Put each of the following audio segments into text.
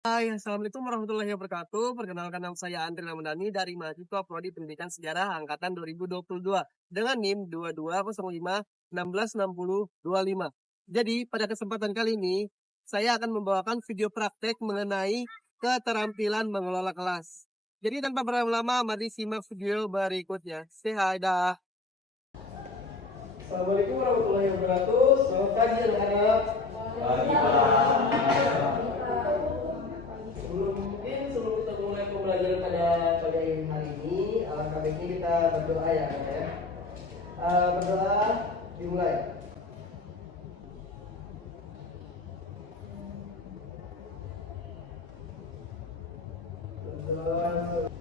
Hai, assalamualaikum warahmatullahi wabarakatuh. Perkenalkan nama saya Andri Ramadhani dari mahasiswa Prodi Pendidikan Sejarah angkatan 2022 dengan NIM 2205166025. Jadi, pada kesempatan kali ini saya akan membawakan video praktek mengenai keterampilan mengelola kelas. Jadi tanpa berlama-lama, mari simak video berikutnya. Say hi dah. Assalamualaikum warahmatullahi wabarakatuh. Selamat pagi anak-anak. Pagi, Pak. Sebelum kita mulai pembelajaran pada hari ini, alangkah baiknya kita berdoa ya, berdoa dimulai.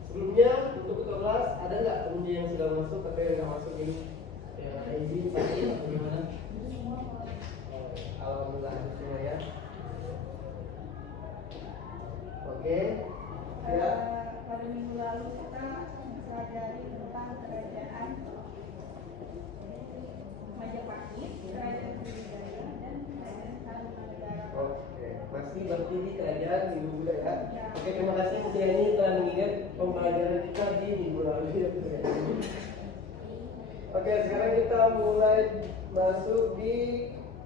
Sebelumnya untuk ke kelas ada nggak pengunjung yang sudah masuk atau yang nggak masuk ini? Ya, izin sakit atau gimana? Alhamdulillah semua ya. Oke. Ya. Pada minggu lalu kita mempelajari tentang kerajaan Majapahit, kerajaan Sriwijaya, dan kerajaan Tarumanegara. Oke, masih berarti di kerajaan minggu muda ya. Oke, terima kasih Putri ini telah mengingat pembelajaran kita di minggu lalu ya. Oke, sekarang kita mulai masuk di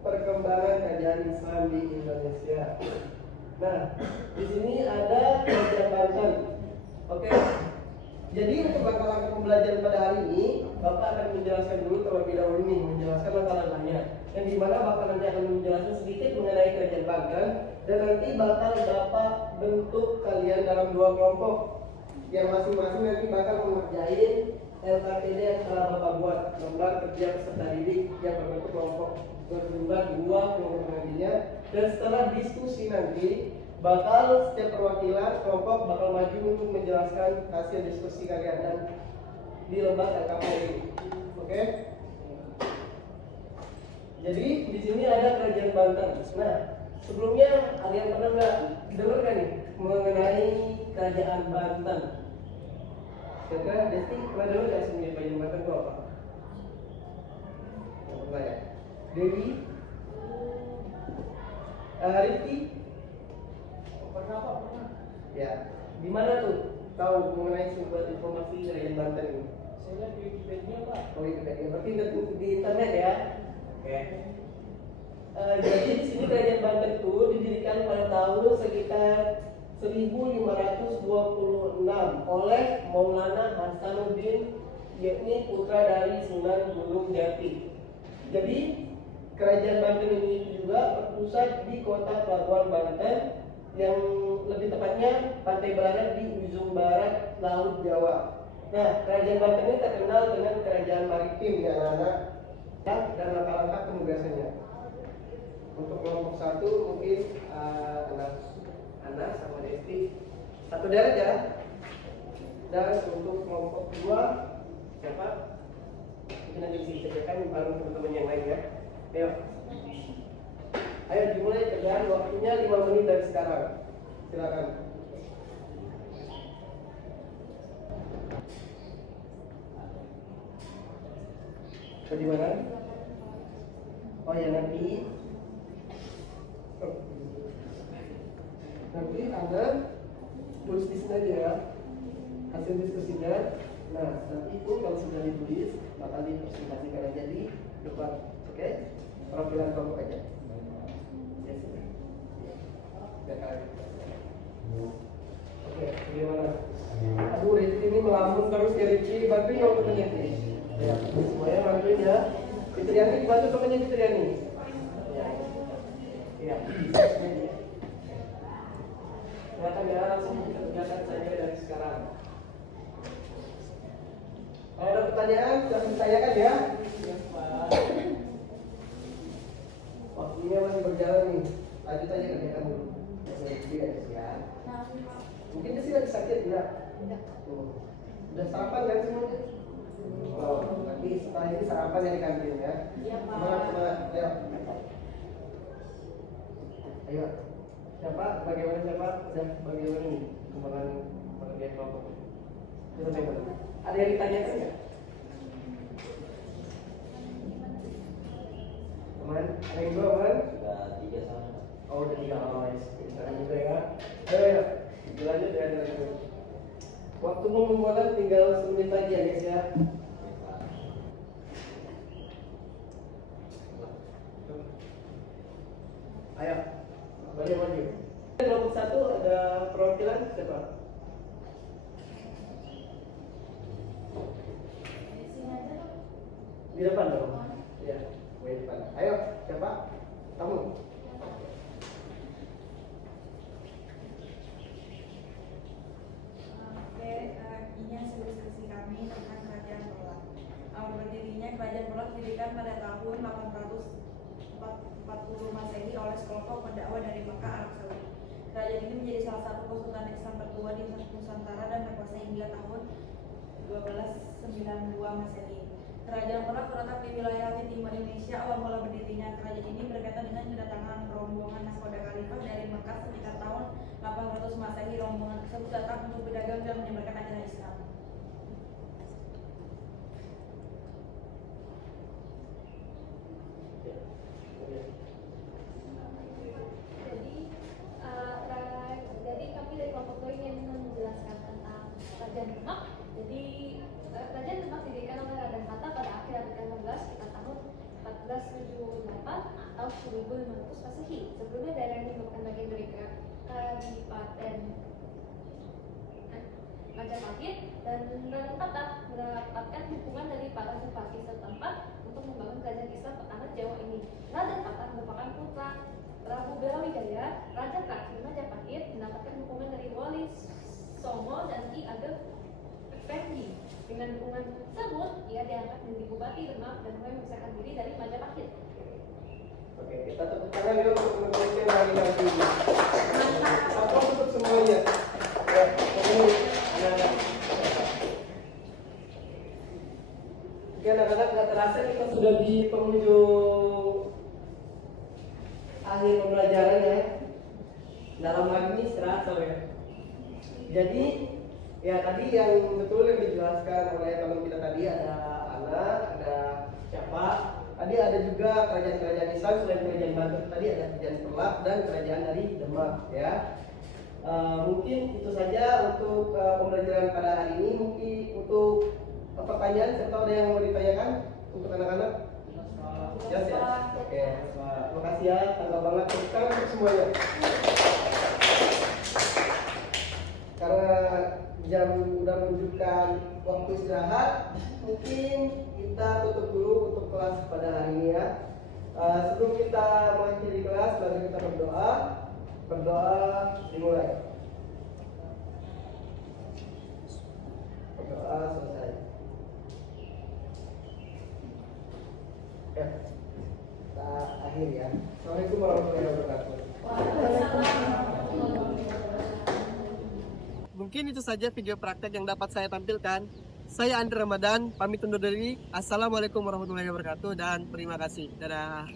perkembangan kerajaan Islam di Indonesia. Nah, di sini ada kerajaan Banten. Oke. Jadi untuk langkah-langkah pembelajaran pada hari ini, Bapak akan menjelaskan dulu terlebih dahulu nih, menjelaskan langkah-langkahnya. Yang dimana Bapak nanti akan menjelaskan sedikit mengenai kerajaan Banten, dan nanti bakal dapat bentuk kalian dalam dua kelompok. Yang masing-masing nanti bakal mengerjain LKPD yang telah Bapak buat, lembar kerja peserta didik yang berbentuk kelompok berjumlah 2 kelompok nantinya. Dan setelah diskusi nanti bakal setiap perwakilan kelompok bakal maju untuk menjelaskan hasil diskusi kalian dan di lembar LKPD ini. Oke? Jadi di sini ada kerajaan Banten. Nah, sebelumnya kalian pernah nggak dengar kan nih mengenai kerajaan Banten? Kira-kira Desti pernah dengar nggak sebelumnya kerajaan Banten itu apa? Nggak pernah ya? Dewi? Rifki? Pernah, Pak, pernah. Ya. Di mana tuh tahu mengenai sumber informasi kerajaan Banten ini? Saya lihat di Wikipedia, Pak. Oh, Wikipedia. Berarti di internet ya? Oke. Jadi di sini kerajaan Banten itu didirikan pada tahun sekitar 1526 oleh Maulana Hasanuddin, yakni putra dari Sunan Gunung Jati. Jadi kerajaan Banten ini juga berpusat di kota Pelabuhan Banten, yang lebih tepatnya pantai barat di ujung barat Laut Jawa. Nah, kerajaan Banten ini terkenal dengan kerajaan maritim ya anak-anak, dan langkah-langkah penugasannya. Untuk kelompok 1 mungkin Anas sama Desti 1 derajat, dan untuk kelompok 2 siapa? Mungkin nanti bisa diceritakan bareng teman-teman yang lain ya. Ayo dimulai kerjaan, waktunya 5 menit dari sekarang. Silakan. Di mana? Oh ya, nanti Anda tulis di sini aja ya hasil diskusinya. Nah, nanti itu kalau sudah ditulis bakal dipresentasikan aja di depan. Oke? Perwakilan kelompok aja. Yes. Oke, bagaimana? Aduh, Rizky ini melamun terus ya Rizky. Bantuin dong temennya nih. Ya, semuanya bantuin ya. Fitriani dibantu temennya Fitriani. Ya. Ya. Silakan ya, langsung kita kerjakan saja dari sekarang. Kalau ada pertanyaan, jangan ditanyakan ya. Ya, Pak. Waktunya masih berjalan nih. Lanjut aja kerjakan dulu. Ya. Mungkin dia sih lagi sakit enggak? Udah sarapan kan semuanya? Oh, nanti setelah ini sarapan yang di kantin ya. Iya, Pak. Semangat, ayo. Ayo. Siapa? Bagaimana siapa? Udah bagaimana nih kembangan pekerjaan kelompok? Ada yang ditanyakan nggak? Teman, ada yang dua teman? Sudah 3 sama. Oh udah 3 OS. Sekarang juga ya. Ayo, dilanjut ya dilanjut. Waktu pembuatan tinggal 1 menit lagi ya guys ya. Ayo, maju. Kelompok 1 ada perwakilan siapa? Di depan dong. Iya, di depan. Ayo, siapa? Kamu. Ini hasil diskusi kami tentang Kerajaan Polak. Berdirinya Kerajaan Polak didirikan pada tahun 840 Masehi oleh sekelompok pendakwa dari Mekah, Arab Saudi. Kerajaan ini menjadi salah satu kesultanan Islam tertua di Nusantara dan berkuasa hingga tahun 1292 Masehi. Kerajaan Polak terletak di wilayah timur Indonesia. Awal mula berdirinya kerajaan ini berkaitan dengan kedatangan rombongan nahkoda khalifah dari Mekah sekitar tahun 800 Masehi. Rombongan tersebut datang untuk berdagang dan menyebarkan ajaran Islam. Jadi kami dari kelompok 2 ingin menjelaskan tentang Kerajaan Demak. Jadi Kerajaan Demak didirikan oleh Raden Kata pada akhir abad ke-16 sekitar tahun 1478 atau 1500 Masehi. Sebelumnya daerah ini merupakan bagian dari Kadipaten Majapahit, dan Raden Kata mendapatkan dukungan dari para bupati setempat untuk membangun kerajaan Islam pertama Jawa ini. Raden Kata merupakan putra Prabu Brawijaya, Raja terakhir Majapahit, mendapatkan dukungan dari Wali Songo dan Ki Ageng Effendi. Dengan dukungan tersebut, ia diangkat menjadi Bupati Demak dan mulai memisahkan diri dari Majapahit. Oke, kita tepuk tangan ya untuk mengucapkan hari nanti. Apa untuk semuanya? Ya, ini anak-anak. Oke, anak-anak, nggak terasa kita sudah di penghujung akhir pembelajaran ya. Dalam lagi ini istirahat ya. Jadi ya tadi yang betul yang dijelaskan oleh teman kita tadi ada anak, ada siapa? Tadi ada juga kerajaan-kerajaan Islam selain kerajaan Baghdad tadi ada kerajaan Perlak dan kerajaan dari Demak ya. Mungkin itu saja untuk pembelajaran pada hari ini. Mungkin untuk pertanyaan serta ada yang mau ditanyakan untuk anak-anak? Jelas ya? Oke, terima kasih ya, tanggal banget kita untuk semuanya. Karena jam udah menunjukkan waktu istirahat, mungkin kita tutup dulu untuk kelas pada hari ini ya. Sebelum kita mengakhiri kelas, mari kita berdoa. Berdoa dimulai. Berdoa selesai. Ya, kita akhir ya. Assalamualaikum warahmatullahi wabarakatuh. Mungkin itu saja video praktek yang dapat saya tampilkan. Saya Andri Ramadan, pamit undur diri. Assalamualaikum warahmatullahi wabarakatuh dan terima kasih. Dadah.